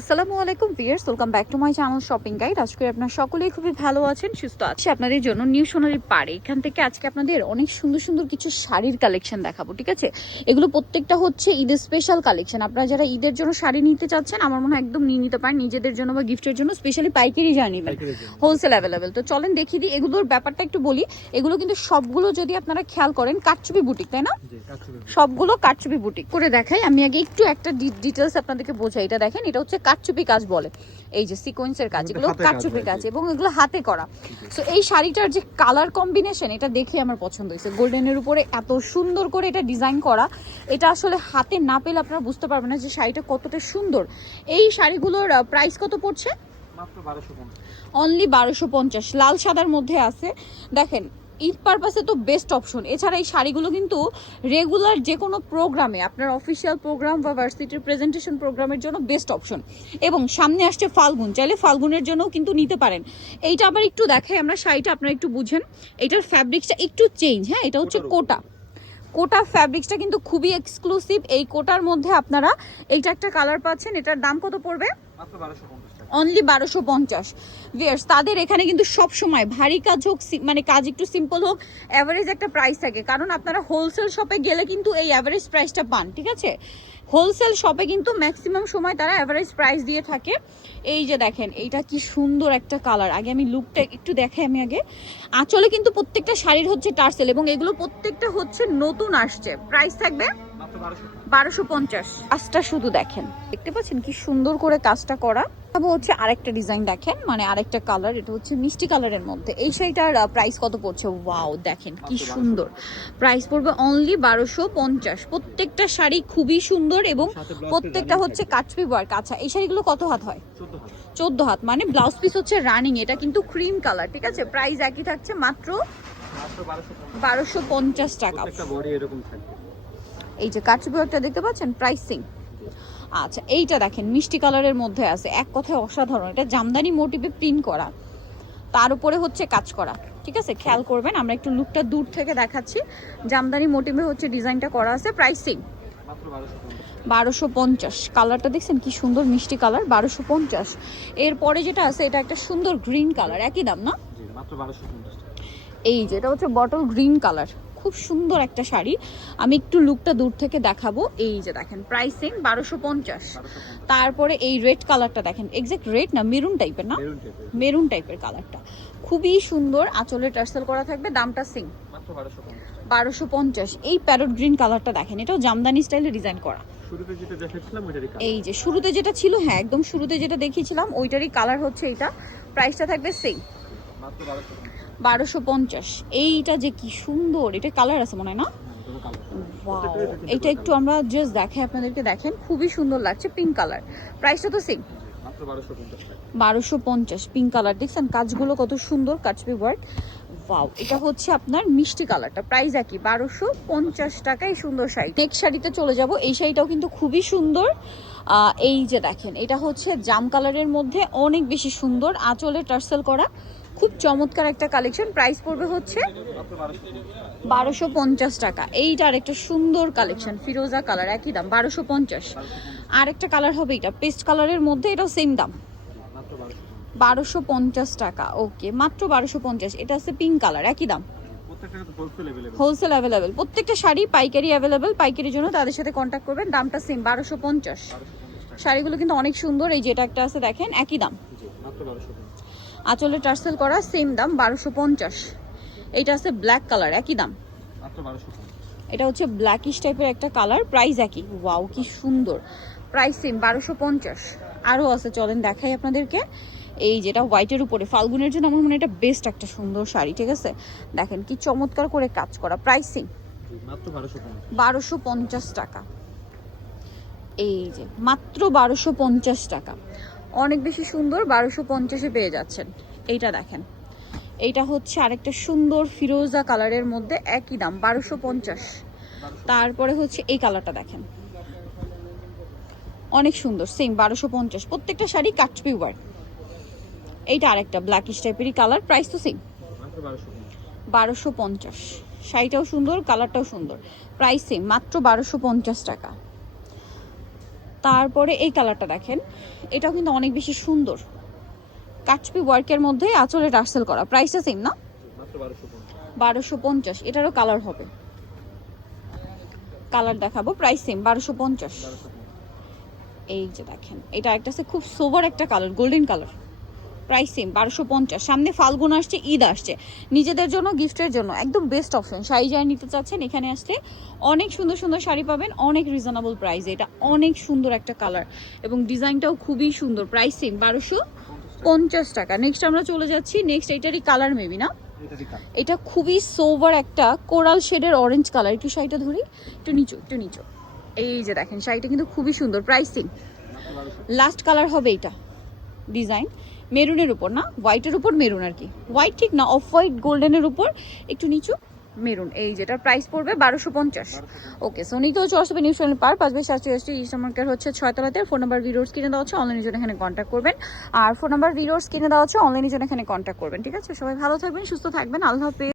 আসসালামু আলাইকুম viewers, welcome back to my channel shopping guide. আজকে আপনারা সকলেই খুবই ভালো আছেন, সুস্থ আছেন। আপনাদের জন্য নিউ সোনালী পাড়ে এখান থেকে আজকে আপনাদের অনেক সুন্দর সুন্দর কিছু শাড়ির কালেকশন দেখাবো। ঠিক আছে, এগুলো প্রত্যেকটা হচ্ছে ঈদের স্পেশাল কালেকশন। আপনারা যারা ঈদের জন্য শাড়ি নিতে চাচ্ছেন, আমার মনে হয় একদম নিয়ে নিতে পারেন নিজেদের জন্য বা গিফটের জন্য। স্পেশালি পাইকারি যা নেবেন, হোলসেল অ্যাভেলেবেল। তো চলেন দেখিয়ে দিই এগুলোর ব্যাপারটা একটু বলি। এগুলো কিন্তু সবগুলো যদি আপনারা খেয়াল করেন কারচুপি বুটিক, তাই না? সবগুলো কারচুপি বুটিক করে দেখাই। আমি আগে একটু একটা ডিটেলস আপনাদেরকে বোঝাই। এটা দেখেন, এটা হচ্ছে কারচুপি কাজ বলে, এই যে সিকোয়েন্সের কাজ, এগুলো কারচুপি কাজ এবং এগুলো হাতে করা। সো এই শাড়িটার যে কালার কম্বিনেশন, এটা দেখে আমার পছন্দ হয়েছে। গোল্ডেনের উপরে এত সুন্দর করে এটা ডিজাইন করা, এটা আসলে হাতে না পেলে আপনারা বুঝতে পারবেন না যে শাড়িটা কতটা সুন্দর। এই শাড়িগুলোর প্রাইস কত পড়ছে? মাত্র 1250। অনলি 1250। লাল সাদার মধ্যে আছে। দেখেন, ঈদ পারপাসে তো বেস্ট অপশন। এছাড়া এই শাড়িগুলো কিন্তু রেগুলার যে কোনো প্রোগ্রামে, আপনার অফিসিয়াল প্রোগ্রাম বা ভার্সিটির প্রেজেন্টেশন প্রোগ্রামের জন্য বেস্ট অপশন। এবং সামনে আসছে ফাল্গুন, চাইলে ফাল্গুনের জন্যও কিন্তু নিতে পারেন। এইটা আবার একটু দেখাই আমরা শাড়িটা, আপনারা একটু বুঝেন। এইটার ফ্যাব্রিক্সটা একটু চেঞ্জ। হ্যাঁ, এটা হচ্ছে কোটা। কোটা ফ্যাব্রিক্সটা কিন্তু খুবই এক্সক্লুসিভ। এই কোটার মধ্যে আপনারা এইটা একটা কালার পাচ্ছেন। এটার দাম কত পড়বে? মাত্র 1250 টাকা। অনলি 1250। ভিউয়ার্স, তাদের এখানে কিন্তু সব সময় ভারী কাজ হোক, মানে কাজ একটু সিম্পল হোক, অ্যাভারেজ একটা প্রাইস থাকে। কারণ আপনারা হোলসেল শপে গেলে কিন্তু এই অ্যাভারেজ প্রাইসটা পান। ঠিক আছে, হোলসেল শপে কিন্তু ম্যাক্সিমাম সময় তারা অ্যাভারেজ প্রাইস দিয়ে থাকে। এই যে দেখেন, এইটা কি সুন্দর একটা কালার। আগে আমি লুকটা একটু দেখাই। আমি আগে আঁচলে কিন্তু প্রত্যেকটা শাড়ির হচ্ছে টার্সেল এবং এগুলো প্রত্যেকটা হচ্ছে নতুন আসছে। প্রাইস থাকবে মাত্র 1250। কাজটা শুধু দেখেন, দেখতে পাচ্ছেন কি সুন্দর করে কাজটা করা। হচ্ছে আরেকটা ডিজাইন দেখেন, মানে আরেকটা কালার। এটা হচ্ছে মিষ্টি কালারের মধ্যে। এই শাড়িটার প্রাইস কত পড়ছে? ওয়াও, দেখেন কি সুন্দর। প্রাইস পড়বে অনলি 1250। প্রত্যেকটা শাড়ি খুবই সুন্দর এবং প্রত্যেকটা হচ্ছে কাটচুপি ওয়ার্ক। আচ্ছা, এই শাড়িগুলো কত হাত হয়? 14 হাত। মানে ব্লাউজ পিস হচ্ছে রানিং। এটা কিন্তু ক্রিম কালার। ঠিক আছে, প্রাইস একই থাকছে, মাত্র 1250 টাকা। একটা বডি এরকম থাকবে। এই যে কাটচুপি ওয়ার্কটা দেখতে পাচ্ছেন, প্রাইসিং। আচ্ছা, এইটা দেখেন মিষ্টি কালারের মধ্যে আছে, এক কথায় অসাধারণ। এটা জামদানি মোটিভে প্রিন্ট করা, তার উপরে হচ্ছে কাজ করা। ঠিক আছে, খেয়াল করবেন। আমরা একটু লুকটা দূর থেকে দেখাচ্ছি। জামদানি মোটিভে হচ্ছে ডিজাইনটা করা আছে। প্রাইসিং মাত্র 1250। 1250। কালারটা দেখছেন কি সুন্দর মিষ্টি কালার, 1250। এরপরে যেটা আছে, এটা একটা সুন্দর গ্রিন কালার, একই দাম না? জি, মাত্র 1250 টাকা। এই যেটা হচ্ছে বটল গ্রিন কালার, খুব সুন্দর একটা শাড়ি। আমি একটু লুকটা দূর থেকে দেখাবো। এই যে দেখেন, প্রাইসিং 1250। তারপরে এই রেড কালারটা দেখেন, এক্সাক্ট রেড না, মেরুন টাইপের না, মেরুন টাইপের কালারটা খুবই সুন্দর। আঁচলে টার্সেল করা থাকবে। দামটা সিং মাত্র 1250 টাকা। 1250। এই প্যারট গ্রিন কালারটা দেখেন, এটাও জামদানি স্টাইলে ডিজাইন করা। শুরুতে যেটা দেখাচ্ছিলাম ওইটারই কালার। এই যে শুরুতে যেটা ছিল, হ্যাঁ একদম শুরুতে যেটা দেখিয়েছিলাম ওইটারই কালার হচ্ছে এইটা। প্রাইসটা থাকবে সেম, মাত্র 1250। 1250। এইটা যে কি সুন্দর, এটা কালার আছে মনে হয় না? ওয়াও, এটা একটু আমরা জাস্ট দেখাই আপনাদেরকে। দেখেন খুবই সুন্দর লাগছে, পিঙ্ক কালার। প্রাইসটা তো সেম, মাত্র 1250 টাকা। 1250। পিঙ্ক কালার দেখছেন, কাজগুলো কত সুন্দর, কাচবি ওয়ার্ক। ওয়াও, এটা হচ্ছে আপনার মিষ্টি কালারটা। প্রাইস একই, 1250 টাকায় সুন্দর শাড়ি। নেক্সট শাড়িতে চলে যাব। এই শাড়িটাও কিন্তু খুবই সুন্দর। এই যে দেখেন, এটা হচ্ছে জাম কালারের মধ্যে, অনেক বেশি সুন্দর। আঁচলে টার্সেল করা, খুব চমৎকার একটা কালেকশন। প্রাইস পড়বে হচ্ছে 1250 টাকা। এইটা আরেকটা সুন্দর কালেকশন, ফিরোজা কালার, একই দাম 1250। আরেকটা কালার হবে এটা পেস্ট কালারের মধ্যে, এটাও সেম দাম, মাত্র 1250 টাকা। ওকে, মাত্র 1250। এটা আছে পিঙ্ক কালার, একই দাম। প্রত্যেকটা কিন্তু হোলসেল अवेलेबल। হোলসেল অ্যাভেলেবেল, প্রত্যেকটা শাড়ি পাইকারি অ্যাভেলেবেল। পাইকারির জন্য তাদের সাথে কন্ট্যাক্ট করবেন। দামটা সেম, 1250। শাড়িগুলো কিন্তু অনেক সুন্দর। এই যেটা একটা আছে দেখেন, একই দাম। জি, মাত্র 1250। আঁচলে টার্সেল করা, সেম দাম, 1250। এইটা আছে ব্ল্যাক কালার, একই দাম, মাত্র 1250। এটা হচ্ছে ব্ল্যাকিশ টাইপের একটা কালার। প্রাইস একই। ওয়াও, কি সুন্দর। Price same, 1250। আরও আছে, চলেন দেখাই আপনাদেরকে। এই যেটা হোয়াইটের উপরে, ফাল্গুনের জন্য আমার মনে হয় এটা বেস্ট একটা সুন্দর শাড়ি। ঠিক আছে, দেখেন কি চমৎকার করে কাজ করা। প্রাইসিং জি, মাত্র 1250। 1250 টাকা। এই যে মাত্র 1250 টাকা, অনেক বেশি সুন্দর। 1250-এ পেয়ে যাচ্ছেন। এইটা দেখেন, এইটা হচ্ছে আরেকটা সুন্দর ফিরোজা কালারের মধ্যে, একই দাম, 1250। তারপরে হচ্ছে এই কালারটা দেখেন, অনেক সুন্দর, সেম 1250। প্রত্যেকটা শাড়ি কাটচুপি ওয়ার্ক। এইটা আরেকটা ব্ল্যাকিশ টাইপেরই কালার। প্রাইস তো সেম, মাত্র 1250। 1250। শাড়িটাও সুন্দর, কালারটাও সুন্দর। প্রাইস সেম, মাত্র 1250 টাকা। তারপরে এই কালারটা দেখেন, এটাও কিন্তু অনেক বেশি সুন্দর, কাচপি ওয়ার্কের মধ্যে আঁচলে টার্সেল করা। প্রাইসটা সেম না? মাত্র 1250। 1250। এটারও কালার হবে, কালার দেখাবো। Price same 1250। 1250। এই যে দেখেন, এটা একটা আছে খুব সোবার একটা colour, golden colour. Price same 1250। সামনে ফাল্গুন আসছে, ঈদ আসছে, নিজেদের জন্য গিফটের জন্য একদম বেস্ট অপশন। শাড়ি যারা নিতে চাচ্ছেন এখানে আসলে অনেক সুন্দর সুন্দর শাড়ি পাবেন, অনেক রিজনেবল প্রাইসে। এটা অনেক সুন্দর একটা কালার এবং ডিজাইনটাও খুবই সুন্দর। প্রাইস সেম 1250 টাকা। নেক্সট আমরা চলে যাচ্ছি, নেক্সট এইটারই কালার মেবি না, এটারই কালার। এটা খুবই সোভার একটা কোরাল শেডের অরেঞ্জ কালার। একটু শাড়িটা ধরি, একটু নিচু একটু নিচু। এই যে দেখেন শাড়িটা কিন্তু খুবই সুন্দর। প্রাইসিং মাত্র 1250। লাস্ট কালার হবে এটা, ডিজাইন মেরুনের উপর না, হোয়াইটের উপর মেরুন আর কি, হোয়াইট ঠিক না, অফ হোয়াইট গোল্ডেনের উপর একটু নিচু মেরুন। এই যেটা প্রাইস পড়বে 1250। ওকে, সো নিতে হচ্ছে আসবে নিউ চ্যানেল পার 5/7 ইস্টার মার্কেট হচ্ছে 6 তলাতে। ফোন নাম্বার ভিডিওস কিনে দেওয়া হচ্ছে, অনলাইনের জন্য এখানে কন্ট্যাক্ট করবেন। আর ফোন নাম্বার ভিডিওস কিনে দেওয়া হচ্ছে, অনলাইনের জন্য এখানে কন্ট্যাক্ট করবেন। ঠিক আছে, সবাই ভালো থাকবেন, সুস্থ থাকবেন, আল্লাহ হাফেজ।